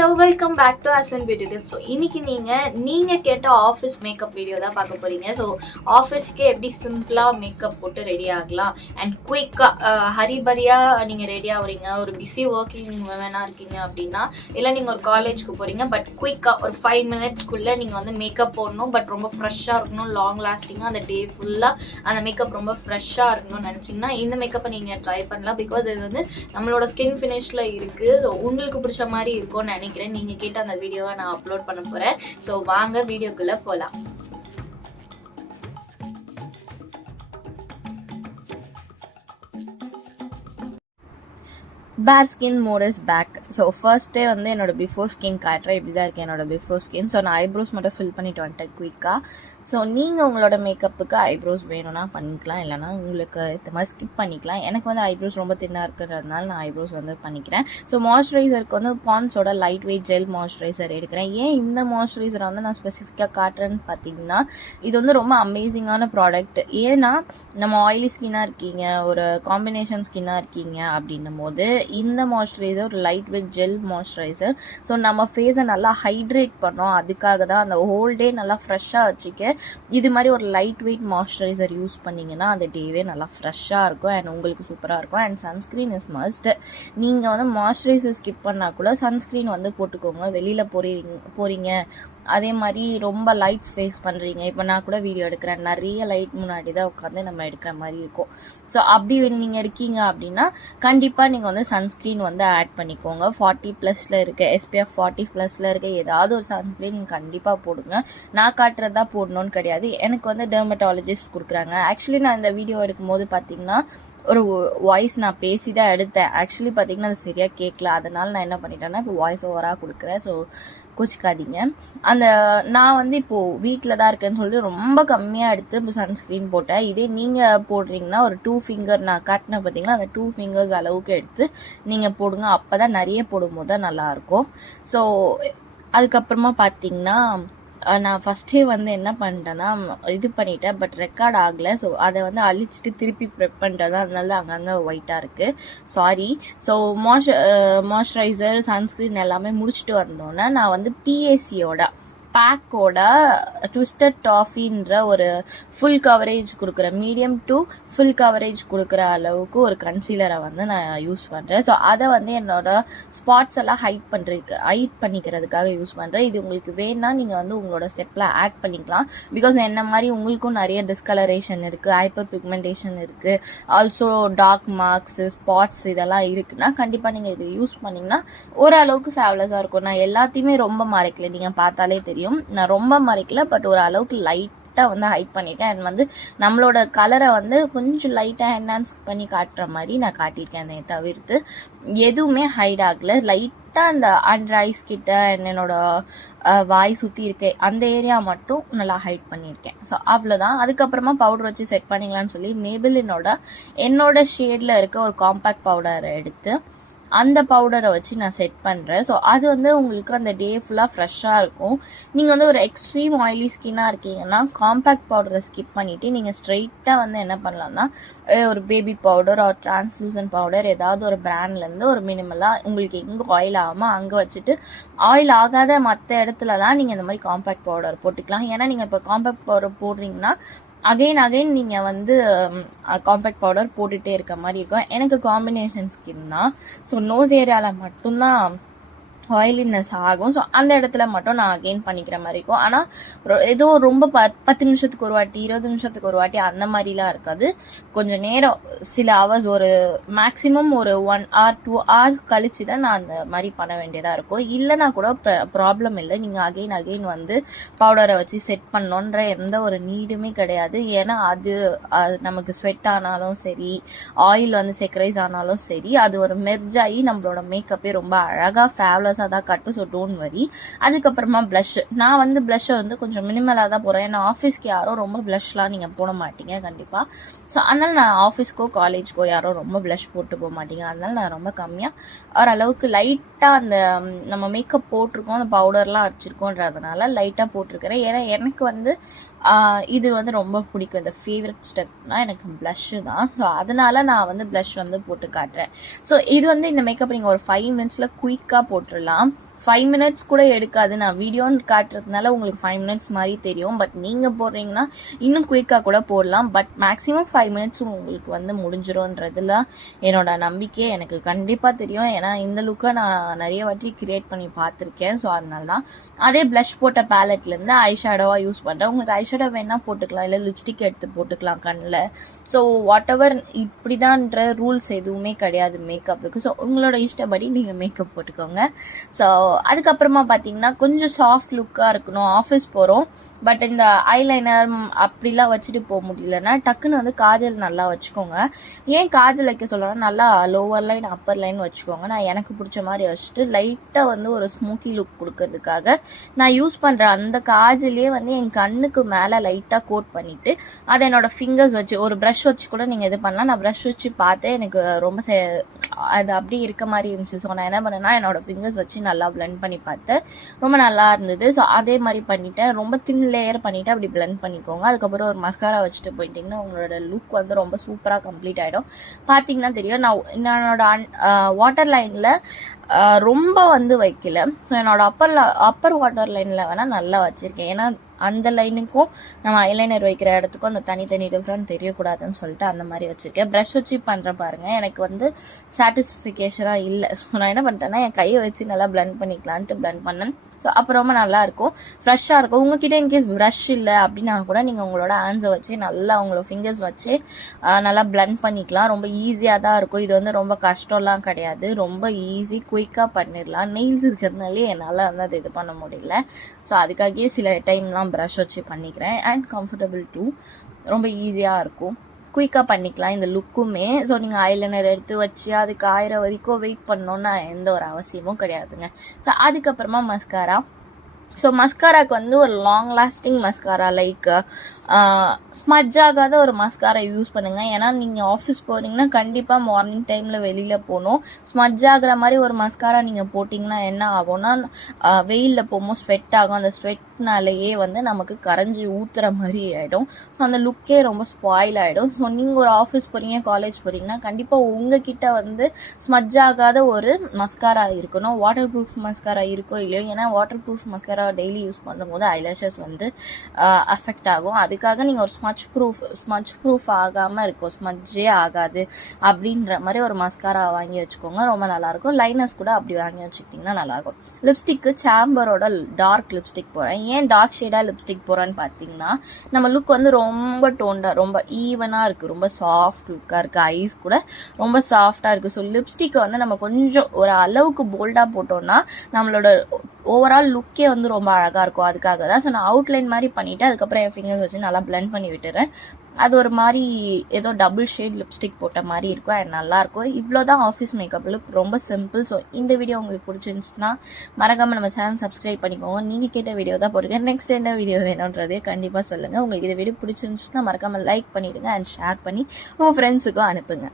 Hello welcome back to Asan beauty tips. So இன்னைக்கு நீங்கள் கேட்ட ஆஃபீஸ் மேக்கப் வீடியோ தான் பார்க்க போகிறீங்க. ஸோ ஆஃபீஸ்க்கே எப்படி சிம்பிளாக மேக்கப் போட்டு ரெடி ஆகலாம் அண்ட் குயிக்காக ஹரிபரியாக நீங்கள் ரெடி ஆகுறீங்க, ஒரு பிஸி ஒர்க்கிங் உமனாக இருக்கீங்க அப்படின்னா, இல்லை நீங்கள் ஒரு காலேஜ்க்கு போகிறீங்க பட் குயிக்காக ஒரு 5 minutesக்குள்ளே நீங்கள் வந்து மேக்கப் போடணும், பட் ரொம்ப ஃப்ரெஷ்ஷாக இருக்கணும், லாங் லாஸ்டிங்காக அந்த டே ஃபுல்லாக அந்த மேக்கப் ரொம்ப ஃப்ரெஷ்ஷாக இருக்கணும்னு நினச்சிங்கன்னா இந்த மேக்கப்பை நீங்கள் ட்ரை பண்ணலாம். பிகாஸ் இது வந்து நம்மளோட ஸ்கின் ஃபினிஷில் இருக்குது. ஸோ உங்களுக்கு பிடிச்ச மாதிரி இருக்கும்னு நினைக்கிறேன். நீங்க கேட்ட அந்த வீடியோவை நான் அப்லோட் பண்ண போறேன். ஸோ வாங்க வீடியோக்குள்ள போலாம். Bare skin mode is back. So ஃபர்ஸ்ட்டே வந்து என்னோட பிஃபோர் ஸ்கின் காட்டுறேன். இப்படி தான் இருக்குது என்னோட பிஃபோர் ஸ்கின். ஸோ நான் ஐப்ரோஸ் மட்டும் ஃபில் பண்ணிட்டு வந்துட்டேன் குயிக்காக. ஸோ நீங்கள் உங்களோட மேக்கப்புக்கு ஐப்ரோஸ் வேணும்னா பண்ணிக்கலாம், இல்லைனா உங்களுக்கு இந்த மாதிரி ஸ்கிப் பண்ணிக்கலாம். எனக்கு வந்து ஐப்ரோஸ் ரொம்ப தின்னாக இருக்குன்றதுனால நான் ஐப்ரோஸ் வந்து பண்ணிக்கிறேன். ஸோ மாய்ஸ்சரைசருக்கு வந்து பாண்ட்ஸோட லைட் வெயிட் ஜெல் மாய்ஸ்சரைசர் எடுக்கிறேன். ஏன் இந்த மாய்ஸ்சரைசரை வந்து நான் ஸ்பெசிஃபிக்காக காட்டுறேன்னு பார்த்தீங்கன்னா, இது வந்து ரொம்ப அமேசிங்கான ப்ராடக்ட். ஏன்னா நம்ம ஆயிலி ஸ்கின்னாக இருக்கீங்க, ஒரு காம்பினேஷன் ஸ்கின்னாக இருக்கீங்க அப்படின்னும் போது இந்த மாய்ஸ்சரைசர் ஒரு light weight gel moisturiser. So நம்ம ஃபேஸை நல்லா ஹைட்ரேட் பண்ணோம், அதுக்காக தான் அந்த ஹோல் டே நல்லா ஃப்ரெஷ்ஷாக வச்சுக்க இது மாதிரி ஒரு லைட் வெயிட் மாய்ஸ்சரைசர் யூஸ் பண்ணிங்கன்னா அந்த டேவே நல்லா ஃப்ரெஷ்ஷாக இருக்கும் அண்ட் உங்களுக்கு சூப்பராக இருக்கும். And sunscreen is must. நீங்கள் வந்து மாய்ஸ்சரைசர் ஸ்கிப் பண்ணால் கூட சன்ஸ்க்ரீன் வந்து போட்டுக்கோங்க. வெளியில் போகிறீங்க, அதே மாதிரி ரொம்ப லைட்ஸ் ஃபேஸ் பண்ணுறீங்க. இப்போ நான் கூட வீடியோ எடுக்கிறேன், நிறைய லைட் முன்னாடி தான் உட்காந்து நம்ம எடுக்கிற மாதிரி இருக்கும். ஸோ அப்படி நீங்கள் இருக்கீங்க அப்படின்னா கண்டிப்பாக நீங்கள் வந்து சன்ஸ்க்ரீன் வந்து ஆட் பண்ணிக்கோங்க. 40+ இருக்க SPF 40+ இருக்க ஏதாவது ஒரு சன்ஸ்க்ரீன் கண்டிப்பாக போடுங்க. நான் காட்டுறதா போடணும்னு கிடையாது, எனக்கு வந்து டெர்மட்டாலஜிஸ்ட் கொடுக்குறாங்க. ஆக்சுவலி நான் இந்த வீடியோ எடுக்கும்போது பார்த்தீங்கன்னா ஒரு வாய்ஸ் நான் பேசி தான் எடுத்தேன். ஆக்சுவலி பார்த்தீங்கன்னா அது சரியாக கேட்கல, அதனால நான் என்ன பண்ணிட்டேன்னா இப்போ வாய்ஸ் ஓவராக கொடுக்குறேன். ஸோ கோச்சிக்காதீங்க. அந்த நான் வந்து இப்போது வீட்டில் தான் இருக்கேன்னு சொல்லிட்டு ரொம்ப கம்மியாக எடுத்து இப்போ சன்ஸ்க்ரீன் போட்டேன். இதே நீங்கள் போடுறீங்கன்னா ஒரு 2 ஃபிங்கர் நான் காட்டினேன் பார்த்தீங்கன்னா, அந்த 2 ஃபிங்கர்ஸ் அளவுக்கு எடுத்து நீங்கள் போடுங்க. அப்போ தான் நிறைய போடும்போது தான் நல்லாயிருக்கும். ஸோ அதுக்கப்புறமா பார்த்தீங்கன்னா நான் ஃபஸ்ட்டே வந்து என்ன பண்ணிட்டேன்னா இது பண்ணிட்டேன், பட் ரெக்கார்ட் ஆகலை. ஸோ அதை வந்து அழிச்சிட்டு திருப்பி ப்ரெப் பண்ணிட்டேன், அதனால தான் அங்கங்கே ஒயிட்டாக இருக்குது, சாரி. ஸோ மாய்ஸ்சரைசர் சன்ஸ்க்ரீன் எல்லாமே முடிச்சுட்டு வந்தோன்னே நான் வந்து PACயோட பேக்கோட ட்விஸ்டட் டாஃபின்ற ஒரு ஃபுல் கவரேஜ் கொடுக்குற, மீடியம் டு ஃபுல் கவரேஜ் கொடுக்குற அளவுக்கு ஒரு கன்சீலரை வந்து நான் யூஸ் பண்ணுறேன். ஸோ அதை வந்து என்னோட ஸ்பாட்ஸ் எல்லாம் ஹைட் பண்ணிக்கிறதுக்காக யூஸ் பண்ணுறேன். இது உங்களுக்கு வேணும்னா நீங்கள் வந்து உங்களோட ஸ்டெப்பில் ஆட் பண்ணிக்கலாம். பிகாஸ் என்ன மாதிரி உங்களுக்கும் நிறைய டிஸ்கலரேஷன் இருக்குது, ஹைப்பர் பிக்மெண்டேஷன் இருக்குது, ஆல்சோ டார்க் மார்க்ஸ், ஸ்பாட்ஸ் இதெல்லாம் இருக்குன்னா கண்டிப்பாக நீங்கள் இது யூஸ் பண்ணிங்கன்னா ஓரளவுக்கு ஃபேவலஸாக இருக்கும். நான் எல்லாத்தையுமே ரொம்ப மறைக்கல, நீங்கள் பார்த்தாலே தெரியும் நான் ரொம்ப மறைக்கல, பட் ஒரு அளவுக்கு லைட்டாக வந்து ஹைட் பண்ணிட்டேன். அண்ட் வந்து நம்மளோட கலரை வந்து கொஞ்சம் லைட்டாக என்ஹான்ஸ் பண்ணி காட்டுற மாதிரி நான் காட்டியிருக்கேன். அதை தவிர்த்து எதுவுமே ஹைட் ஆகலை. லைட்டாக அந்த அண்டர் ஐஸ் கிட்ட என்னோட வாய் சுற்றி இருக்கே அந்த ஏரியா மட்டும் நல்லா ஹைட் பண்ணியிருக்கேன். ஸோ அவ்வளோதான். அதுக்கப்புறமா பவுடர் வச்சு செட் பண்ணிக்கலான்னு சொல்லி என்னோட ஷேடில் இருக்க ஒரு காம்பேக்ட் பவுடரை எடுத்து அந்த பவுடரை வச்சு நான் செட் பண்ணுறேன். ஸோ அது வந்து உங்களுக்கு அந்த டே ஃபுல்லாக ஃப்ரெஷ்ஷாக இருக்கும். நீங்கள் வந்து ஒரு எக்ஸ்ட்ரீம் ஆயிலி ஸ்கின்னாக இருக்கீங்கன்னா காம்பேக்ட் பவுடரை ஸ்கிப் பண்ணிவிட்டு நீங்கள் ஸ்ட்ரெயிட்டாக வந்து என்ன பண்ணலாம்னா ஒரு பேபி பவுடர் ஒரு டிரான்ஸ்லூசன்ட் பவுடர் ஏதாவது ஒரு பிராண்ட்லேருந்து ஒரு மினிமலாக உங்களுக்கு எங்கே ஆயில் ஆகாமல் அங்கே வச்சுட்டு ஆயில் ஆகாத மற்ற இடத்துலலாம் நீங்கள் இந்த மாதிரி காம்பேக்ட் பவுடர் போட்டுக்கலாம். ஏன்னா நீங்கள் இப்போ காம்பேக்ட் பவுடர் போடுறீங்கன்னா அகைன் நீங்கள் வந்து காம்பேக்ட் பவுடர் போட்டுகிட்டே இருக்க மாதிரி இருக்கும். எனக்கு காம்பினேஷன் ஸ்கின் தான். ஸோ நோஸ் ஏரியாவில் மட்டும்தான் ஆயிலினஸ் ஆகும். ஸோ அந்த இடத்துல மட்டும் நான் அகெயின் பண்ணிக்கிற மாதிரி இருக்கும். ஆனால் ஏதோ ரொம்ப 10 நிமிஷத்துக்கு ஒரு வாட்டி 20 நிமிஷத்துக்கு ஒரு வாட்டி அந்த மாதிரிலாம் இருக்காது. கொஞ்சம் நேரம் சில ஹவர்ஸ், ஒரு மேக்ஸிமம் ஒரு 1 hour 2 hours கழிச்சு தான் நான் அந்த மாதிரி பண்ண வேண்டியதாக இருக்கும். இல்லைனா கூட ப்ராப்ளம் இல்லை, நீங்கள் அகெயின் வந்து பவுடரை வச்சு செட் பண்ணோன்ற எந்த ஒரு நீடுமே கிடையாது. ஏன்னா அது நமக்கு ஸ்வெட் ஆனாலும் சரி, ஆயில் வந்து செக்ரைஸ் ஆனாலும் சரி, அது ஒரு மெர்ஜ் ஆகி நம்மளோட மேக்கப்பே ரொம்ப அழகாக ஃபேவலஸ் தான் காட்டும். So don't worry. அதுக்கப்புறமா ப்ளஷ், நான் வந்து ப்ளஷ்ஷை வந்து கொஞ்சம் மினிமலாக தான் போகிறேன். ஏன்னா ஆஃபீஸ்க்கு யாரும் ரொம்ப ப்ளஷ்லாம் நீங்கள் போட மாட்டீங்க கண்டிப்பாக. ஸோ அதனால் நான் ஆஃபீஸ்க்கோ காலேஜ்க்கோ யாரும் ரொம்ப ப்ளஷ் போட்டு போக மாட்டீங்க. அதனால நான் ரொம்ப கம்மியாக ஓரளவுக்கு லைட்டாக அந்த நம்ம மேக்கப் போட்டிருக்கோம், அந்த பவுடர்லாம் அடிச்சிருக்கோன்றதுனால லைட்டாக போட்டிருக்கிறேன். ஏன்னா எனக்கு வந்து இது வந்து ரொம்ப பிடிக்கும். இந்த ஃபேவரட் ஸ்டெப்னா எனக்கு ப்ளஷ்ஷு தான். ஸோ அதனால நான் வந்து ப்ளஷ் வந்து போட்டு காட்டுறேன். ஸோ இது வந்து இந்த மேக்கப் நீங்கள் ஒரு 5 minutesல குயிக்காக போட்டுடலாம். 5 மினிட்ஸ் கூட எடுக்காது. நான் வீடியோன்னு காட்டுறதுனால உங்களுக்கு 5 மினிட்ஸ் மாதிரி தெரியும். பட் நீங்கள் போடுறீங்கன்னா இன்னும் குயிக்காக கூட போடலாம். பட் மேக்ஸிமம் 5 மினிட்ஸ் உங்களுக்கு வந்து முடிஞ்சிரும்ன்றதுல என்னோட நம்பிக்கை. எனக்கு கண்டிப்பாக தெரியும். ஏன்னா இந்த லுக்கை நான் நிறைய வாட்டி கிரியேட் பண்ணி பார்த்துருக்கேன். ஸோ அதனால தான். அதே ப்ளஷ் போட்ட பேலட்லேருந்து ஐ ஷேடோவாக யூஸ் பண்ணுறேன். உங்களுக்கு ஐ ஷேடோ வேணால் போட்டுக்கலாம், இல்லை லிப்ஸ்டிக் எடுத்து போட்டுக்கலாம் கண்ணில். ஸோ வாட் எவர், இப்படிதான்ற ரூல்ஸ் எதுவுமே கிடையாது மேக்கப்புக்கு. ஸோ உங்களோட இஷ்டப்படி நீங்கள் மேக்கப் போட்டுக்கோங்க. ஸோ அதுக்கப்புறமா பார்த்தீங்கன்னா கொஞ்சம் சாஃப்ட் லுக்காக இருக்கணும். ஆஃபீஸ் போகிறோம், பட் இந்த ஐலைனர் அப்படிலாம் வச்சுட்டு போக முடியலன்னா டக்குன்னு வந்து காஜல் நல்லா வச்சுக்கோங்க. ஏன் காஜல் வைக்க சொல்கிறேன்னா, நல்லா லோவர் லைன் அப்பர் லைன் வச்சுக்கோங்க. நான் எனக்கு பிடிச்ச மாதிரி வச்சுட்டு லைட்டாக வந்து ஒரு ஸ்மோக்கி லுக் கொடுக்கறதுக்காக நான் யூஸ் பண்ணுற அந்த காஜலே வந்து என் கண்ணுக்கு மேலே லைட்டாக கோட் பண்ணிவிட்டு அதை என்னோட ஃபிங்கர்ஸ் வச்சு, ஒரு ப்ரஷ் வச்சு கூட நீங்கள் இது பண்ணலாம். நான் ப்ரஷ் வச்சு பார்த்தேன், எனக்கு ரொம்ப அது அப்படியே இருக்க மாதிரி இருந்துச்சு. ஸோ நான் என்ன பண்ணேன்னா என்னோட ஃபிங்கர்ஸ் வச்சு நல்லா பிளெண்ட் பண்ணி பார்த்தேன், ரொம்ப நல்லா இருந்தது. ஸோ அதே மாதிரி பண்ணிட்டேன். ரொம்ப தின் லேயர் பண்ணிவிட்டு அப்படி பிளெண்ட் பண்ணிக்கோங்க. அதுக்கப்புறம் ஒரு மஸ்காரா வச்சுட்டு போயிட்டிங்கன்னா உங்களோட லுக் வந்து ரொம்ப சூப்பராக கம்ப்ளீட் ஆகிடும். பார்த்தீங்கன்னா தெரியும். நான் என்னோட வாட்டர் லைனில் ரொம்ப வந்து வைக்கல. ஸோ என்னோட அப்பர் வாட்டர் லைனில் வேணால் நல்லா வச்சுருக்கேன். ஏன்னா அந்த லைனுக்கும் நம்ம ஐலைனர் வைக்கிற இடத்துக்கும் அந்த தனித்தனி டிஃப்ரெண்ட் தெரியக்கூடாதுன்னு சொல்லிட்டு அந்த மாதிரி வச்சுருக்கேன். ப்ரஷ் வச்சு பண்ணுற பாருங்கள், எனக்கு வந்து சாட்டிஸ்ஃபிகேஷனாக இல்லை. ஸோ நான் என்ன பண்ணிட்டேன்னா என் கையை வச்சு நல்லா பிளெண்ட் பண்ணிக்கலான்ட்டு பிளெண்ட் பண்ணேன். ஸோ அப்போ ரொம்ப நல்லாயிருக்கும், ஃப்ரெஷ்ஷாக இருக்கும். உங்ககிட்ட இன்கேஸ் ப்ரஷ் இல்லை அப்படின்னா கூட நீங்கள் உங்களோட ஹேண்ட்ஸை வச்சு நல்லா உங்களோட ஃபிங்கர்ஸ் வச்சு நல்லா பிளெண்ட் பண்ணிக்கலாம். ரொம்ப ஈஸியாக தான் இருக்கும். இது வந்து ரொம்ப கஷ்டம்லாம் கிடையாது, ரொம்ப ஈஸி, குயிக்காக பண்ணிடலாம். நெயில்ஸ் இருக்கிறதுனாலே என்னால் வந்து அது இது பண்ண முடியல. ஸோ அதுக்காகவே சில டைம்லாம் ப்ரஷ் வச்சு பண்ணிக்கிறேன். அண்ட் கம்ஃபர்டபுள் டூ, ரொம்ப ஈஸியாக இருக்கும், குயிக்காக பண்ணிக்கலாம் இந்த லுக்குமே. ஸோ நீங்கள் ஐலைனர் எடுத்து வச்சு அதுக்கு 1000 வரைக்கும் வெயிட் பண்ணணுன்னா எந்த ஒரு அவசியமும் கிடையாதுங்க. ஸோ அதுக்கப்புறமா மஸ்காரா. ஸோ மஸ்காராக்கு வந்து ஒரு long lasting mascara, like smudge ஆகாத ஒரு மஸ்காரா யூஸ் பண்ணுங்கள். ஏன்னா நீங்கள் ஆஃபீஸ் போகிறீங்கன்னா கண்டிப்பாக மார்னிங் டைமில் வெளியில் போகணும். ஸ்மட்ஜ் ஆகிற மாதிரி ஒரு மஸ்காரா நீங்கள் போட்டிங்கன்னா என்ன ஆகும்னா, வெயிலில் போகும்போது ஸ்வெட் ஆகும். அந்த ஸ்வெட்னாலேயே வந்து நமக்கு கரைஞ்சி ஊற்றுற மாதிரி ஆகிடும். ஸோ அந்த லுக்கே ரொம்ப ஸ்பாயில் ஆகிடும். ஸோ நீங்கள் ஒரு ஆஃபீஸ் போகிறீங்க, காலேஜ் போகிறீங்கன்னா கண்டிப்பாக உங்ககிட்ட வந்து ஸ்மட்ஜ் ஆகாத ஒரு மஸ்காரா இருக்கணும். வாட்டர் ப்ரூஃப் மஸ்காரா இருக்கோ இல்லையோ, ஏன்னா water proof mascara daily use பண்ணும்போது ஐலாஷஸ் வந்து அஃபெக்ட் ஆகும். அதுக்காக நீங்கள் ஒரு ஸ்மட்ச் ப்ரூஃப் ஆகாமல் இருக்கும், ஸ்மட்ஜே ஆகாது அப்படின்ற மாதிரி ஒரு மஸ்காரா வாங்கி வச்சுக்கோங்க, ரொம்ப நல்லாயிருக்கும். லைனர்ஸ் கூட அப்படி வாங்கி வச்சுக்கிட்டிங்கன்னா நல்லாயிருக்கும். லிப்ஸ்டிக்கு சாம்பரோட டார்க் லிப்ஸ்டிக் போகிறேன். ஏன் டார்க் ஷேடாக லிப்ஸ்டிக் போகிறேன்னு பார்த்தீங்கன்னா, நம்ம லுக் வந்து ரொம்ப டோண்டாக, ரொம்ப ஈவனாக இருக்குது, ரொம்ப சாஃப்ட் லுக்காக இருக்குது. ஐஸ் கூட ரொம்ப சாஃப்டாக இருக்குது. ஸோ லிப்ஸ்டிக்கை வந்து நம்ம கொஞ்சம் ஒரு அளவுக்கு போல்டாக போட்டோம்னா நம்மளோட ஓவரால் லுக்கே வந்து ரொம்ப அழகாக இருக்கும். அதுக்காக தான். ஸோ நான் அவுட்லைன் மாதிரி பண்ணிவிட்டு அதுக்கப்புறம் என் ஃபிங்கர்ஸ் வச்சு நல்லா பிளெண்ட் பண்ணி விட்டுறேன். அது ஒரு மாதிரி ஏதோ டபுள் ஷேட் லிப்ஸ்டிக் போட்ட மாதிரி இருக்கும், அது நல்லாயிருக்கும். இவ்வளோ தான் ஆஃபீஸ் மேக்கப் லுக், ரொம்ப சிம்பிள். ஸோ இந்த வீடியோ உங்களுக்கு பிடிச்சிருந்துச்சுன்னா மறக்காமல் நம்ம சேனல் சப்ஸ்கிரைப் பண்ணிக்கோங்க. நீங்கள் கேட்ட வீடியோ தான் போட்டுருக்கேன். நெக்ஸ்ட் என்ன வீடியோ வேணுன்றதே கண்டிப்பாக சொல்லுங்கள். உங்களுக்கு இந்த வீடியோ பிடிச்சிருந்துச்சுன்னா மறக்காமல் லைக் பண்ணிவிடுங்க அண்ட் ஷேர் பண்ணி உங்கள் ஃப்ரெண்ட்ஸுக்கும் அனுப்புங்க.